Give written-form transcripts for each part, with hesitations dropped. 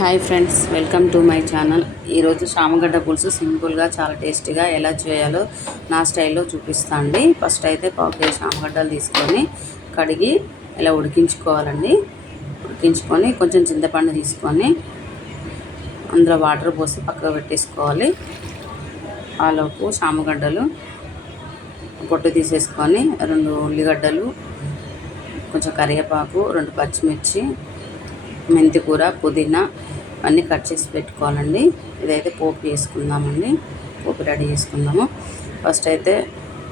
Hi friends, welcome to my channel. ఈరోజు చామగడ్డ పులుసు సింపుల్గా చాలా టేస్టీగా ఎలా చేయాలో నా స్టైల్లో చూపిస్తాండి. ఫస్ట్ అయితే పావు కేజీ చామగడ్డలు తీసుకొని కడిగి ఇలా ఉడికించుకోవాలండి. ఉడికించుకొని కొంచెం చింతపండు తీసుకొని అందులో వాటర్ పోసి పక్కకు పెట్టేసుకోవాలి. ఆలోపు చామగడ్డలు పొట్టు తీసేసుకొని 2 ఉల్లిగడ్డలు, కొంచెం కరివేపాకు, 2 పచ్చిమిర్చి, మెంతి కూర, పుదీనా అన్నీ కట్ చేసి పెట్టుకోవాలండి. ఇదైతే పోపు చేసుకుందామండి. పోపు రెడీ చేసుకుందాము. ఫస్ట్ అయితే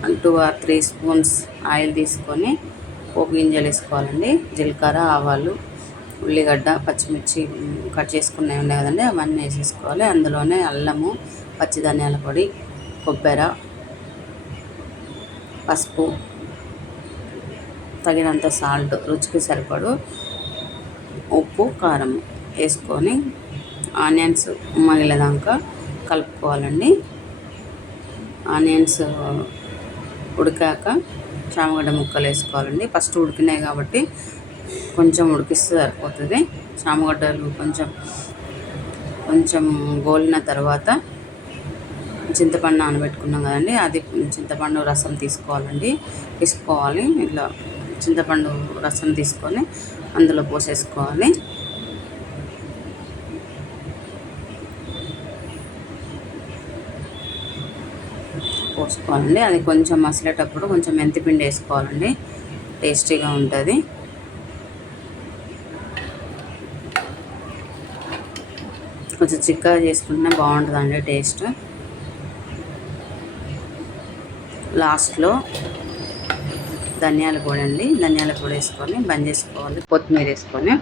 2 or 3 స్పూన్స్ ఆయిల్ తీసుకొని పోపు గింజలు వేసుకోవాలండి. జీలకర్ర, ఆవాలు, ఉల్లిగడ్డ, పచ్చిమిర్చి కట్ చేసుకున్నవి ఉన్నాయి కదండి, అవన్నీ వేసేసుకోవాలి. అందులోనే అల్లము, పచ్చి ధనియాల పొడి, కొబ్బరి, పసుపు, తగినంత సాల్ట్, రుచికి సరిపడు ఉప్పు, కారం వేసుకొని ఆనియన్స్ మగిలేదాకా కలుపుకోవాలండి. ఆనియన్స్ ఉడికాక చామగడ్డ ముక్కలు వేసుకోవాలండి. ఫస్ట్ ఉడికినాయి కాబట్టి కొంచెం ఉడికిస్తే సరిపోతుంది. చామగడ్డలు కొంచెం గోలిన తర్వాత చింతపండు నానబెట్టుకున్నాం కదండి, అది చింతపండు రసం తీసుకోవాలి. ఇట్లా చింతపండు రసం తీసుకొని అందులో పోసేసుకోవాలి. అది కొంచెం మసిలేటప్పుడు కొంచెం మెంతిపిండి వేసుకోవాలండి, టేస్టీగా ఉంటుంది. కొంచెం చిక్కగా చేసుకుంటే బాగుంటుందండి టేస్ట్. లాస్ట్లో ధనియాల పొడి వేసుకొని బంద్ చేసుకోవాలి. కొత్తిమీర వేసుకొని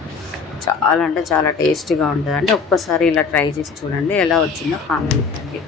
చాలా అంటే చాలా టేస్టీగా ఉంటుందండి. ఒక్కసారి ఇలా ట్రై చేసి చూడండి, ఎలా వచ్చిందో కామెంట్ చేయండి.